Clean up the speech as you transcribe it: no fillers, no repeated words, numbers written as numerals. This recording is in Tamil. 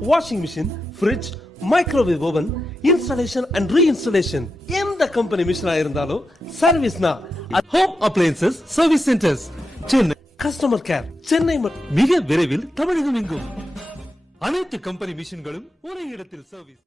Washing machine, fridge, microwave oven, installation and reinstallation எந்த கம்பெனி மிஷினா இருந்தாலும் சர்வீஸ்னா home appliances service centres Chennai. Customer care Chennai மிக விரைவில் தமிழகம் எங்கும் அனைத்து கம்பெனி மிஷின்களும் ஒரே இடத்தில் சர்வீஸ்.